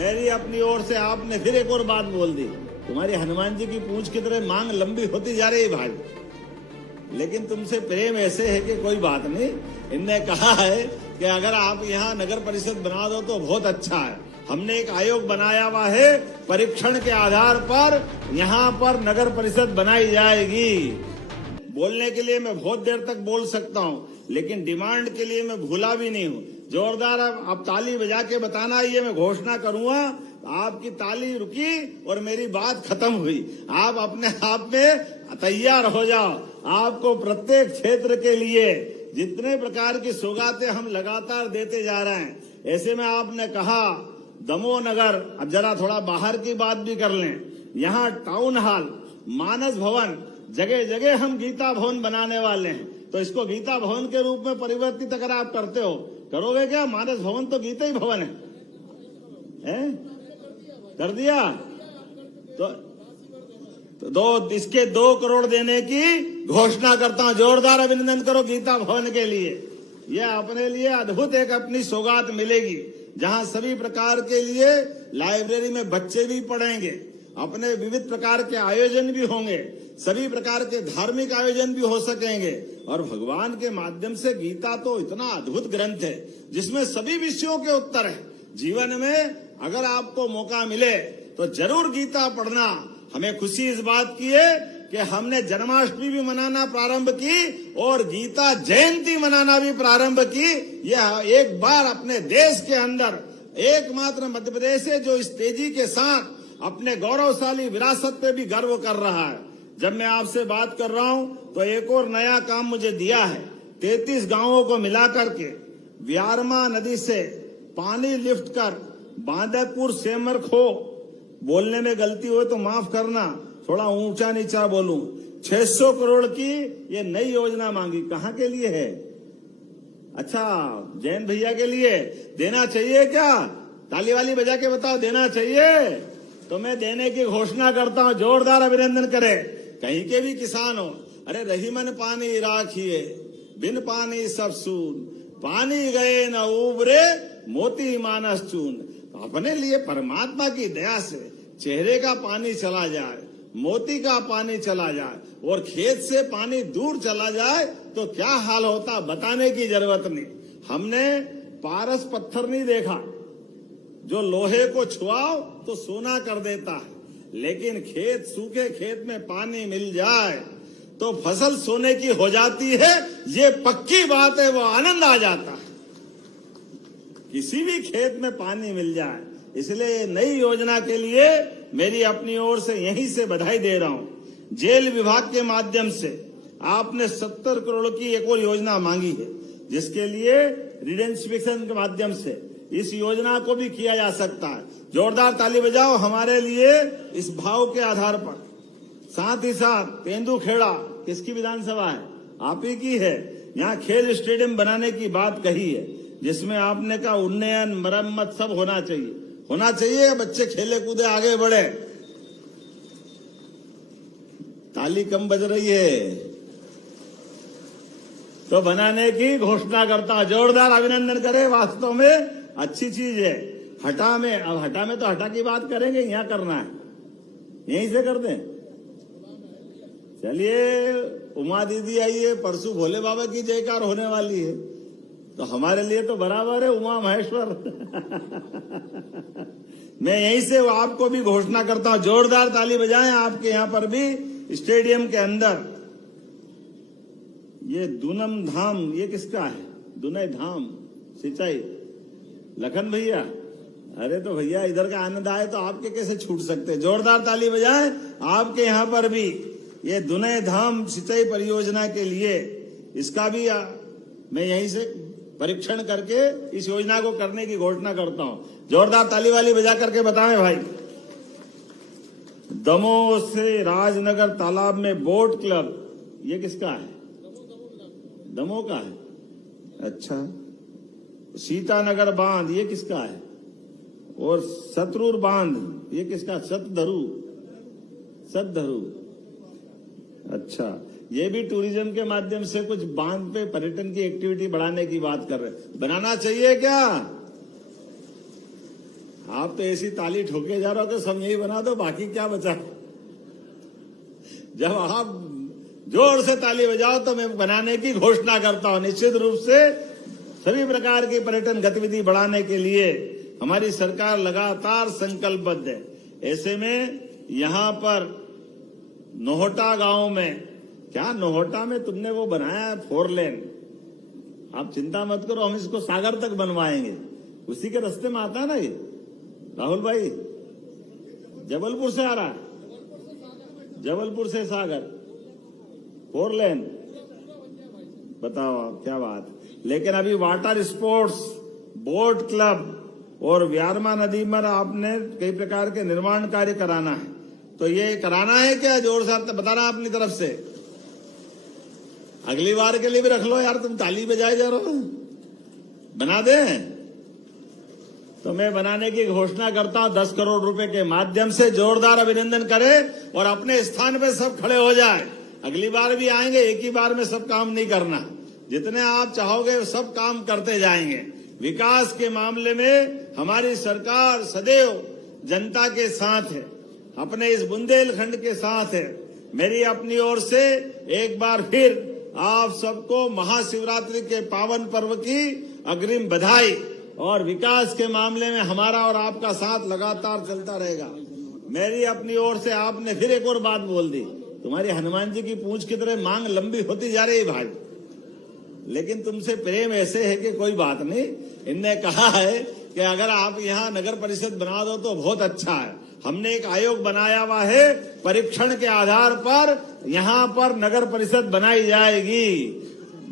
मेरी अपनी ओर से आपने फिर एक और बात बोल दी। तुम्हारी हनुमान जी की पूंछ की तरह मांग लंबी होती जा रही भाई, लेकिन तुमसे प्रेम ऐसे है कि कोई बात नहीं। इनने कहा है कि अगर आप यहाँ नगर परिषद बना दो तो बहुत अच्छा है। हमने एक आयोग बनाया हुआ है, परीक्षण के आधार पर यहाँ पर नगर परिषद बनाई जाएगी। बोलने के लिए मैं बहुत देर तक बोल सकता हूँ, लेकिन डिमांड के लिए मैं भूला भी नहीं हूँ। जोरदार अब ताली बजा के बताना, ये मैं घोषणा करूंगा। आपकी ताली रुकी और मेरी बात खत्म हुई। आप अपने आप में तैयार हो जाओ। आपको प्रत्येक क्षेत्र के लिए जितने प्रकार की सौगातें हम लगातार देते जा रहे हैं, ऐसे में आपने कहा दमोह नगर, अब जरा थोड़ा बाहर की बात भी कर लें। यहाँ टाउन हॉल, मानस भवन, जगह जगह हम गीता भवन बनाने वाले हैं। तो इसको गीता भवन के रूप में परिवर्तित अगर आप करते हो, करोगे क्या? मानस भवन तो गीता ही भवन है? कर दिया तो इसके 2 करोड़ देने की घोषणा करता हूं। जोरदार अभिनंदन करो गीता भवन के लिए। यह अपने लिए अद्भुत एक अपनी सौगात मिलेगी, जहां सभी प्रकार के लिए लाइब्रेरी में बच्चे भी पढ़ेंगे, अपने विविध प्रकार के आयोजन भी होंगे, सभी प्रकार के धार्मिक आयोजन भी हो सकेंगे। और भगवान के माध्यम से गीता तो इतना अद्भुत ग्रंथ है जिसमें सभी विषयों के उत्तर है। जीवन में अगर आपको मौका मिले तो जरूर गीता पढ़ना। हमें खुशी इस बात की है कि हमने जन्माष्टमी भी मनाना प्रारंभ की और गीता जयंती मनाना भी प्रारंभ की। यह एक बार अपने देश के अंदर एकमात्र मध्य प्रदेश है जो इस तेजी के साथ अपने गौरवशाली विरासत पे भी गर्व कर रहा है। जब मैं आपसे बात कर रहा हूं तो एक और नया काम मुझे दिया है। 33 गांवों को मिलाकर के व्यारमा नदी से पानी लिफ्ट कर बांदीपुर सेमरखो, बोलने में गलती हो तो माफ करना, थोड़ा ऊंचा नीचा बोलूं, 600 करोड़ की ये नई योजना मांगी। कहां के लिए है? अच्छा, जैन भैया के लिए। देना चाहिए क्या? ताली वाली बजा के बताओ, देना चाहिए? तो मैं देने की घोषणा करता हूं। जोरदार अभिनंदन करें। कहीं के भी किसान हो, अरे रहीमन पानी राखिए, बिन पानी सब सून, पानी गए न उबरे, मोती मानस चून। अपने लिए परमात्मा की दया से चेहरे का पानी चला जाए, मोती का पानी चला जाए और खेत से पानी दूर चला जाए तो क्या हाल होता, बताने की जरूरत नहीं। हमने पारस पत्थर नहीं देखा जो लोहे को छुआओ तो सोना कर देता है, लेकिन खेत, सूखे खेत में पानी मिल जाए तो फसल सोने की हो जाती है। ये पक्की बात है, वो आनंद आ जाता है किसी भी खेत में पानी मिल जाए। इसलिए नई योजना के लिए मेरी अपनी ओर से यहीं से बधाई दे रहा हूं। जेल विभाग के माध्यम से आपने 70 करोड़ की एक और योजना मांगी है, जिसके लिए रिडेंसिफिकेशन के माध्यम से इस योजना को भी किया जा सकता है। जोरदार ताली बजाओ हमारे लिए इस भाव के आधार पर। साथ ही साथ तेंदुखेड़ा किसकी विधानसभा है? आप ही की है। यहाँ खेल स्टेडियम बनाने की बात कही है, जिसमें आपने कहा उन्नयन, मरम्मत सब होना चाहिए। होना चाहिए, बच्चे खेले कूदे आगे बढ़े। ताली कम बज रही है तो बनाने की घोषणा करता हूं। जोरदार अभिनंदन करें। वास्तव में अच्छी चीज है। हटा में, अब हटा में तो हटा की बात करेंगे, यहाँ करना है, यहीं से कर दें। चलिए, उमा दीदी आई है, परसों भोले बाबा की जयकार होने वाली है, तो हमारे लिए तो बराबर है उमा महेश्वर। मैं यहीं से आपको भी घोषणा करता हूं। जोरदार ताली बजाएं आपके यहां पर भी स्टेडियम के अंदर। ये दूनम धाम, ये किसका है? दुनई धाम सिंचाई, लखन भैया। अरे तो भैया इधर का आनंद आए तो आपके कैसे छूट सकते? जोरदार ताली बजाएं आपके यहां पर भी। ये दुनई धाम सिंचाई परियोजना के लिए, इसका भी मैं यहीं से परीक्षण करके इस योजना को करने की घोषणा करता हूं। जोरदार ताली वाली बजा करके बताएं भाई। दमोह से राजनगर तालाब में बोट क्लब, ये किसका है? दमोह का है। अच्छा, सीतानगर बांध, ये किसका है? और शत्रुर बांध, ये किसका? सतधरु। अच्छा, ये भी टूरिज्म के माध्यम से कुछ बांध पे पर्यटन की एक्टिविटी बढ़ाने की बात कर रहे हैं। बनाना चाहिए क्या? आप तो ऐसी ताली ठोके जा रहे हो कि सब यही बना दो, बाकी क्या बचा। जब आप जोर से ताली बजाओ तो मैं बनाने की घोषणा करता हूं। निश्चित रूप से सभी प्रकार की पर्यटन गतिविधि बढ़ाने के लिए हमारी सरकार लगातार संकल्पबद्ध है। ऐसे में यहां पर नोहटा गांव में, क्या नोहटा में तुमने वो बनाया है 4 लेन, आप चिंता मत करो, हम इसको सागर तक बनवाएंगे। उसी के रास्ते में आता है ना ये राहुल भाई, जबलपुर से आ रहा है, जबलपुर से सागर 4 लेन, बताओ आप क्या बात। लेकिन अभी वाटर स्पोर्ट्स, बोट क्लब और व्यारमा नदी पर आपने कई प्रकार के निर्माण कार्य कराना है, तो ये कराना है क्या, जोर से बताना अपनी तरफ से। अगली बार के लिए भी रख लो यार, तुम ताली बजाए जा रहे हो, बना दे। तो मैं बनाने की घोषणा करता हूं 10 करोड़ रुपए के माध्यम से। जोरदार अभिनंदन करें और अपने स्थान पे सब खड़े हो जाए। अगली बार भी आएंगे, एक ही बार में सब काम नहीं करना, जितने आप चाहोगे सब काम करते जाएंगे। विकास के मामले में हमारी सरकार सदैव जनता के साथ है, अपने इस बुंदेलखंड के साथ है। मेरी अपनी ओर से एक बार फिर आप सबको महाशिवरात्रि के पावन पर्व की अग्रिम बधाई। और विकास के मामले में हमारा और आपका साथ लगातार चलता रहेगा। मेरी अपनी ओर से आपने फिर एक और बात बोल दी, तुम्हारी हनुमान जी की पूंछ की तरह मांग लंबी होती जा रही भाई, लेकिन तुमसे प्रेम ऐसे है कि कोई बात नहीं। इनने कहा है कि अगर आप यहाँ नगर परिषद बना दो तो बहुत अच्छा है। हमने एक आयोग बनाया हुआ है, परीक्षण के आधार पर यहाँ पर नगर परिषद बनाई जाएगी।